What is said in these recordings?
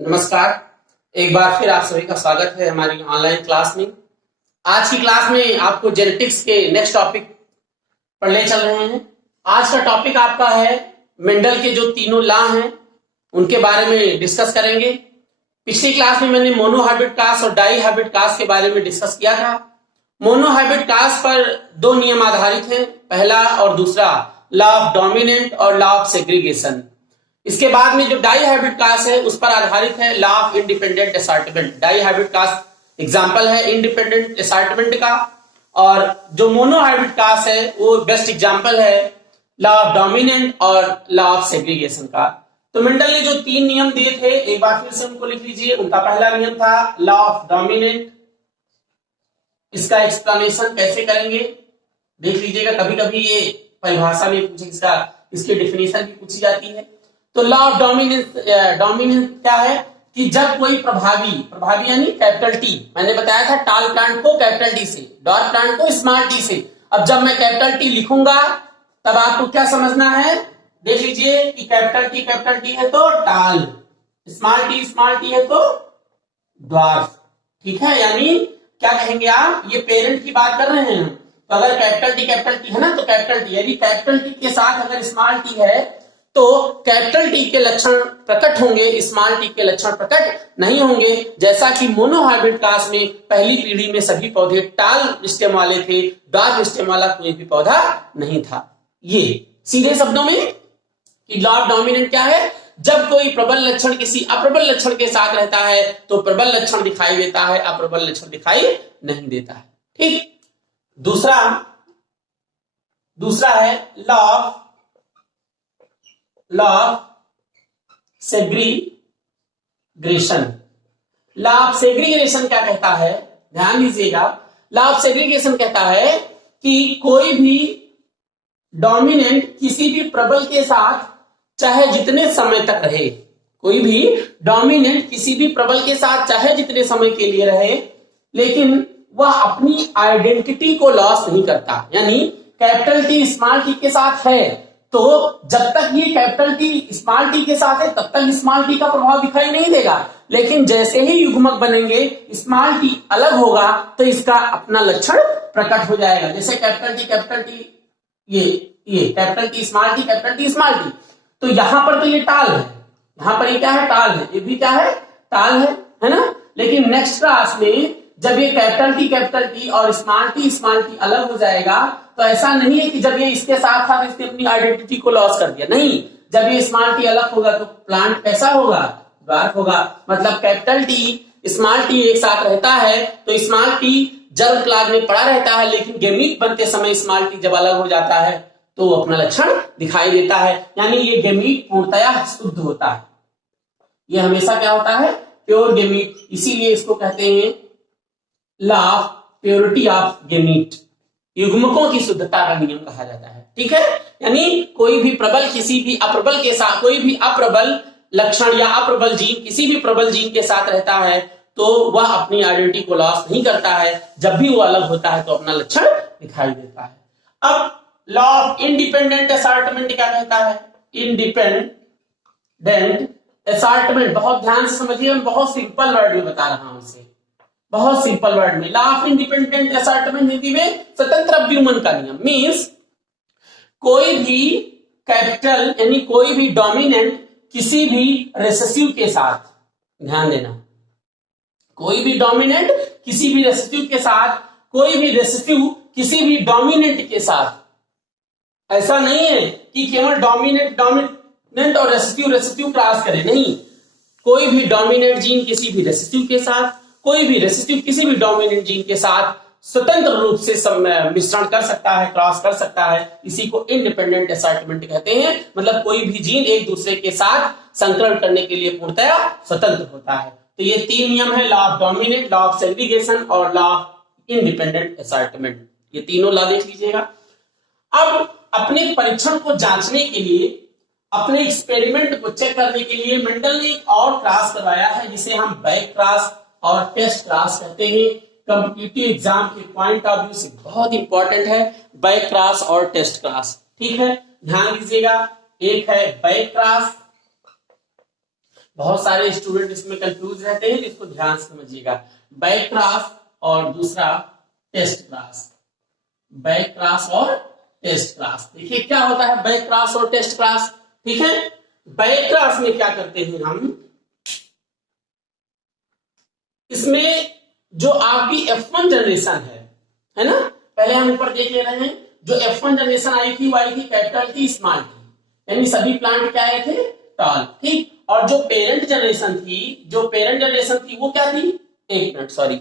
नमस्कार। एक बार फिर आप सभी का स्वागत है हमारी ऑनलाइन क्लास में। आज की क्लास में आपको जेनेटिक्स के नेक्स्ट टॉपिक पढ़ने चल रहे हैं। आज का टॉपिक आपका है मेंडल के जो तीनों लॉ हैं उनके बारे में डिस्कस करेंगे। पिछली क्लास में मैंने मोनोहाइब्रिड क्लास और डाई हाइब्रिड क्लास के बारे में डिस्कस किया था। मोनोहाइब्रिड क्लास पर दो नियम आधारित हैं, पहला और दूसरा, लॉ ऑफ डोमिनेंट और लॉ ऑफ सेग्रीगेशन। इसके बाद में जो डाई हाइब्रिड क्लास है उस पर आधारित है law of independent assortment. Dihybrid class example है इंडिपेंडेंट असॉर्टमेंट का, और जो मोनो हाइब्रिड क्लास है वो बेस्ट एग्जांपल है लॉ ऑफ डोमिनेंट और लॉ ऑफ सेग्रीगेशन का। तो मेंडल ने जो तीन नियम दिए थे एक बार फिर से उनको लिख लीजिए। उनका पहला नियम था लॉ ऑफ डोमिनेंट। इसका एक्सप्लेनेशन कैसे करेंगे देख लीजिएगा, कभी कभी ये परिभाषा में इसकी डेफिनेशन भी पूछी जाती है। तो लॉ ऑफ डोमिनेंस क्या है कि जब कोई प्रभावी यानी कैपिटल टी, मैंने बताया था टाल प्लांट को कैपिटल टी से, डॉट प्लांट को स्मॉल टी से। अब जब मैं कैपिटल टी लिखूंगा तब आपको क्या समझना है, देख लीजिए कि कैपिटल टी है तो टाल, स्मॉल टी है तो ड्वार्फ। ठीक है, यानी क्या कहेंगे आप, ये पेरेंट की बात कर रहे हैं। तो अगर कैपिटल टी है ना, तो कैपिटल टी यदि कैपिटल टी के साथ अगर स्मॉल टी है तो कैपिटल टी के लक्षण प्रकट होंगे, स्मॉल टी के लक्षण प्रकट नहीं होंगे। जैसा कि मोनोहाइब्रिड क्लास में पहली पीढ़ी में सभी पौधे टाल स्टेम वाले थे, डॉर्फ स्टेम वाला कोई भी पौधा नहीं था। ये सीधे शब्दों में कि लॉ ऑफ डोमिनेंट क्या है, जब कोई प्रबल लक्षण किसी अप्रबल लक्षण के साथ रहता है तो प्रबल लक्षण दिखाई देता है, अप्रबल लक्षण दिखाई नहीं देता है। ठीक, दूसरा है law of segregation. Law of segregation क्या कहता है, ध्यान दीजिएगा। लॉ ऑफ सेग्रीगेशन कहता है कि कोई भी डोमिनेंट किसी भी प्रबल के साथ चाहे जितने समय तक रहे, कोई भी डोमिनेंट किसी भी प्रबल के साथ चाहे जितने समय के लिए रहे, लेकिन वह अपनी आइडेंटिटी को लॉस नहीं करता। यानी कैपिटल टी स्मॉल टी के साथ है तो जब तक ये कैपिटल टी स्मॉल टी के साथ है तब तक स्मॉल टी का प्रभाव दिखाई नहीं देगा, लेकिन जैसे ही युग्मक बनेंगे स्मॉल टी अलग होगा तो इसका अपना लक्षण प्रकट हो जाएगा। जैसे कैपिटल टी ये कैपिटल टी स्मॉल टी, तो यहां पर तो ये टाल है, यहां पर ये क्या है, टाल है, ये भी क्या है, टाल है ना। लेकिन नेक्स्ट क्लास में जब ये कैपिटल टी और स्मॉल टी अलग हो जाएगा तो ऐसा नहीं है कि जब ये इसके साथ था तो इसने अपनी आइडेंटिटी को लॉस कर दिया, नहीं। जब ये स्मॉल टी अलग होगा तो प्लांट कैसा होगा, ड्वार्फ होगा। मतलब कैपिटल टी स्मॉल टी एक साथ रहता है तो स्मॉल टी जर्म क्लास में पड़ा रहता है, लेकिन गेमीट बनते समय स्मॉल टी जब अलग हो जाता है तो वो अपना लक्षण दिखाई देता है। यानी ये गेमीट पूर्णतया शुद्ध होता है, ये हमेशा क्या होता है, प्योर गेमीट। इसीलिए इसको कहते हैं law of purity of gamete, युग्मकों की शुद्धता का नियम कहा जाता है। ठीक है, यानी कोई भी प्रबल किसी भी अप्रबल के साथ, कोई भी अप्रबल लक्षण या अप्रबल जीन किसी भी प्रबल जीन के साथ रहता है तो वह अपनी आइडेंटिटी को लॉस नहीं करता है, जब भी वो अलग होता है तो अपना लक्षण दिखाई देता है। अब लॉ ऑफ इंडिपेंडेंट असॉर्टमेंट क्या कहता है, इंडिपेंडेंट असॉर्टमेंट, बहुत ध्यान से समझिए, मैं बहुत सिंपल वर्ड में बता रहा हूं इसे, बहुत सिंपल वर्ड में। Law of independent assortment Hindi में स्वतंत्र अभ्युमन का नियम। मींस कोई भी कैपिटल यानी कोई भी डोमिनेंट किसी भी रेसेसिव के साथ, ध्यान देना, कोई भी डोमिनेंट किसी भी रेसेसिव के साथ, कोई भी रेसेसिव किसी भी डोमिनेंट के साथ, ऐसा नहीं है कि केवल डोमिनेंट और रेसेसिव क्रॉस करे, नहीं। कोई भी डोमिनेंट जीन किसी भी रेसेसिव के साथ, कोई भी रेसेसिव किसी भी डोमिनेंट जीन के साथ स्वतंत्र रूप से मिश्रण कर सकता है, क्रॉस कर सकता है। इसी को इंडिपेंडेंट असॉर्टमेंट कहते हैं। मतलब कोई भी जीन एक दूसरे के साथ संकरण करने के लिए पूर्णतया स्वतंत्र होता है। तो ये तीन नियम है, law of dominant, law of segregation और लॉ ऑफ इंडिपेंडेंट असॉर्टमेंट। ये तीनों लॉ देख लीजिएगा। अब अपने परीक्षण को जांचने के लिए, अपने एक्सपेरिमेंट को चेक करने के लिए मेंडल ने एक और क्लास करवाया है जिसे हम बैक क्लास और टेस्ट क्लास कहते हैं। कॉम्पिटिटिव एग्जाम के पॉइंट ऑफ व्यू से बहुत इंपॉर्टेंट है बैक क्लास और टेस्ट क्लास। ठीक है, ध्यान दीजिएगा। एक है बैक क्लास, बहुत सारे स्टूडेंट इसमें कंफ्यूज रहते हैं, इसको ध्यान से समझिएगा। बैक क्रॉस और दूसरा टेस्ट क्रॉस। बैक क्रॉस और टेस्ट क्रॉस, देखिए क्या होता है बैक क्रॉस और टेस्ट क्रॉस। ठीक है, बैक क्रॉस में क्या करते हैं हम, इसमें जो आपकी F1 जनरेशन है ना, पहले हम ऊपर देख ले रहे हैं, जो F1 जनरेशन आई थी वो आई थी कैपिटल टी स्मॉल टी, यानी सभी प्लांट क्या आए थे, टॉल। ठीक, और जो पेरेंट जनरेशन थी वो क्या थी, एक मिनट सॉरी,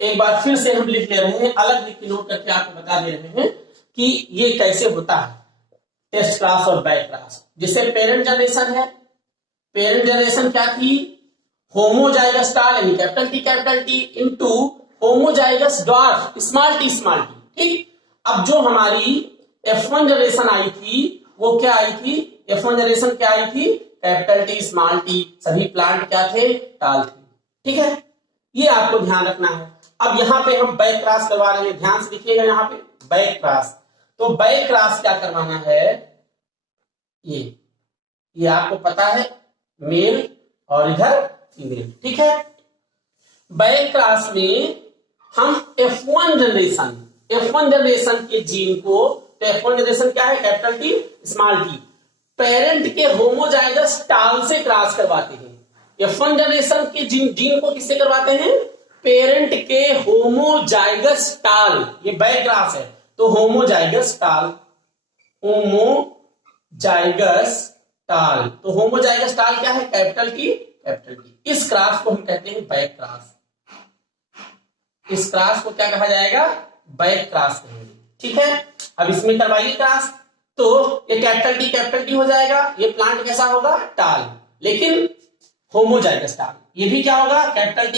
एक बार फिर से हम लिख ले रहे हैं, अलग लिख के नोट करके आपको बता दे रहे हैं कि ये कैसे होता है टेस्ट क्लास और बैक क्लास। जिससे पेरेंट जनरेशन है, पेरेंट जनरेशन क्या थी, होमोजाइगस टाल यानी capital T into homozygous dwarf small T. ठीक, अब जो हमारी F1 जनरेशन आई थी वो क्या आई थी, F1 जनरेशन क्या आई थी, कैपिटल टी स्मॉल टी, सभी प्लांट क्या थे, टाल थे। ठीक है, ये आपको ध्यान रखना है। अब यहाँ पे हम बैक क्रॉस करवा रहे हैं, ध्यान से लिखिएगा यहाँ पे बैक क्रॉस। तो बैक क्रॉस क्या करवाना है, ये आपको पता है, मेल और इधर फीमेल। ठीक है, बैक क्रॉस में हम F1 जनरेशन के जीन को, तो F1 जनरेशन क्या है, capital T small T, parent के होमोजाइगस टाल से क्रॉस करवाते हैं। F1 जनरेशन के जीन को किससे करवाते हैं, पेरेंट के होमोजाइगस टाल, ये बैक क्रॉस है तो होमोजाइगस टाल, तो होमोजाइगस टाल क्या है, कैपिटल टी। इस क्रॉस को हम कहते हैं बैक क्रॉस, इस क्रॉस को क्या कहा जाएगा, बैक क्रॉस कहेंगे। ठीक है, अब इसमें करवाइए क्रॉस, तो ये कैपिटल टी हो जाएगा, ये प्लांट कैसा होगा, टाल, लेकिन होमोजाइगस टाल। ये भी क्या होगा, कैपिटल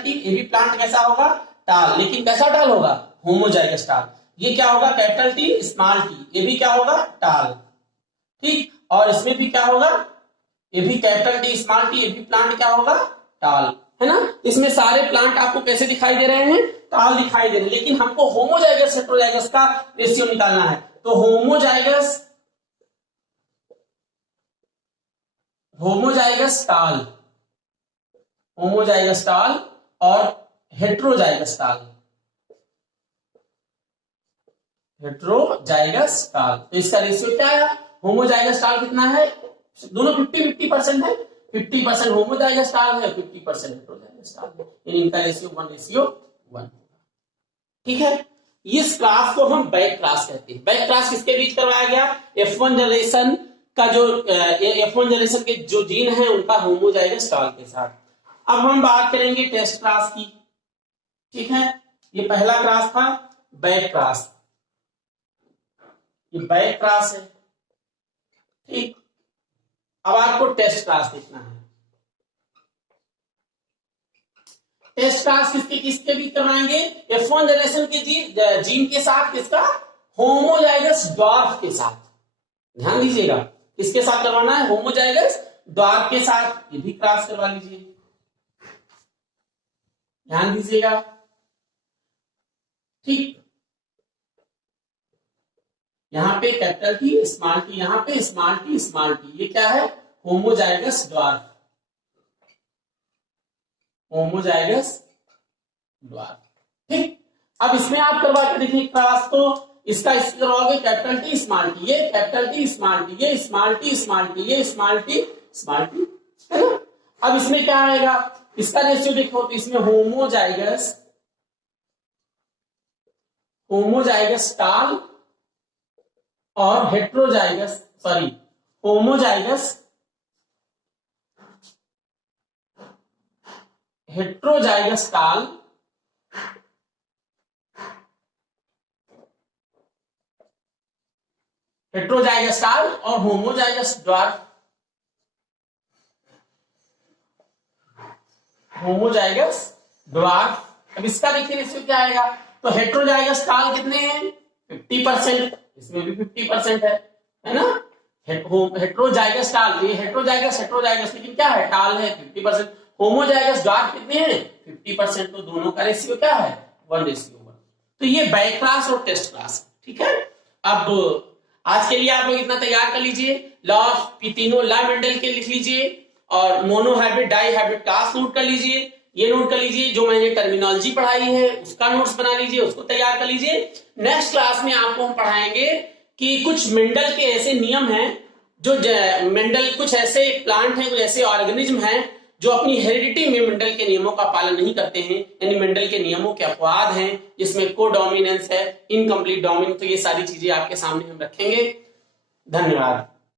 टी, ये भी प्लांट कैसा होगा, टाल, लेकिन कैसा टाल होगा, होमोजाइगस टाल। ये क्या होगा, कैपिटल टी स्मॉल टी, ये भी क्या होगा, टाल। ठीक, और इसमें भी क्या होगा, ये भी कैपिटल टी स्मॉल टी, ये भी प्लांट क्या होगा, टाल, है ना। इसमें सारे प्लांट आपको कैसे दिखाई दे रहे हैं, टाल दिखाई दे रहे हैं, लेकिन हमको होमोजाइगस हेटेरोजाइगस का रेशियो निकालना है। तो होमोजाइगस टाल और हेटेरोजाइगस टाल, तो इसका रेशियो क्या है, होमोजाइगस टाल कितना है, दोनों 50-50% है, 50% होमोजाइगस टाल है, 50% हेटेरोजाइगस टाल है, यानी इनका रेशियो 1:1। ठीक है, इस क्लास को हम बैक क्लास कहते हैं। बैक क्लास किसके बीच करवाया गया, F1 जनरेशन का जो F1 जनरेशन के जो जीन है उनका होमोजाइगस टाल के साथ। अब हम बात करेंगे टेस्ट क्लास की। ठीक है, ये पहला क्लास था बैक क्लास, ये बैक क्लास है। ठीक, अब आपको टेस्ट क्लास देखना है। टेस्ट क्लास किसके भी करवाएंगे, F1 जनरेशन के जीन के साथ, किसका, होमोजाइगस डॉर्फ के साथ। ध्यान दीजिएगा, किसके साथ करवाना है, होमोजाइगस डॉर्फ के साथ, ये भी क्रॉस करवा लीजिए, ध्यान दीजिएगा। ठीक, यहां पे कैपिटल टी स्मॉल टी, यहां पे स्मॉल टी, ये क्या है, होमोजाइगस डॉर्फ, ठीक। अब इसमें आप करवा के देखिए क्रॉस, तो इसका इससे करवाओगे कैपिटल टी स्मॉल टी, ये कैपिटल टी स्मॉल टी, ये स्मॉल टी, ये स्मॉल टी, है ना। अब इसमें क्या आएगा, इसका रेशियो देखो, तो इसमें होमोजाइगस टाल और हेटेरोजाइगस टाल और होमोजाइगस डॉर्फ, अब इसका देखिए रेशियो क्या आएगा, तो हेटेरोजाइगस टाल कितने हैं, 50%, इसमें भी 50% है ना। हेटेरोजाइगस टाल, ये हेटेरोजाइगस लेकिन क्या है, टाल है, 50%। होमोजाइगस डॉर्फ कितने हैं, 50%, तो दोनों का रेशियो क्या है, 1:1। तो ये बैक क्लास और टेस्ट क्लास। ठीक है, अब आज के लिए आप लोग इतना तैयार कर लीजिए, लॉ ऑफ तीनों लॉ मेंडल के लिख लीजिए, और मोनोहाइब्रिड डाईहाइब्रिड क्लास नोट कर लीजिए, ये नोट कर लीजिए। जो मैंने टर्मिनोलॉजी पढ़ाई है उसका नोट्स बना लीजिए, उसको तैयार कर लीजिए। नेक्स्ट क्लास में आपको हम पढ़ाएंगे कि कुछ मेंडल के ऐसे नियम हैं, जो मेंडल कुछ ऐसे प्लांट हैं, कुछ ऐसे ऑर्गेनिज्म हैं जो अपनी हेरिडिटी में मेंडल के नियमों का पालन नहीं करते हैं, यानी मेंडल के नियमों के अपवाद हैं, जिसमें कोडोमिनेंस है, इनकम्प्लीट डोमिनेंस। तो ये सारी चीजें आपके सामने हम रखेंगे। धन्यवाद।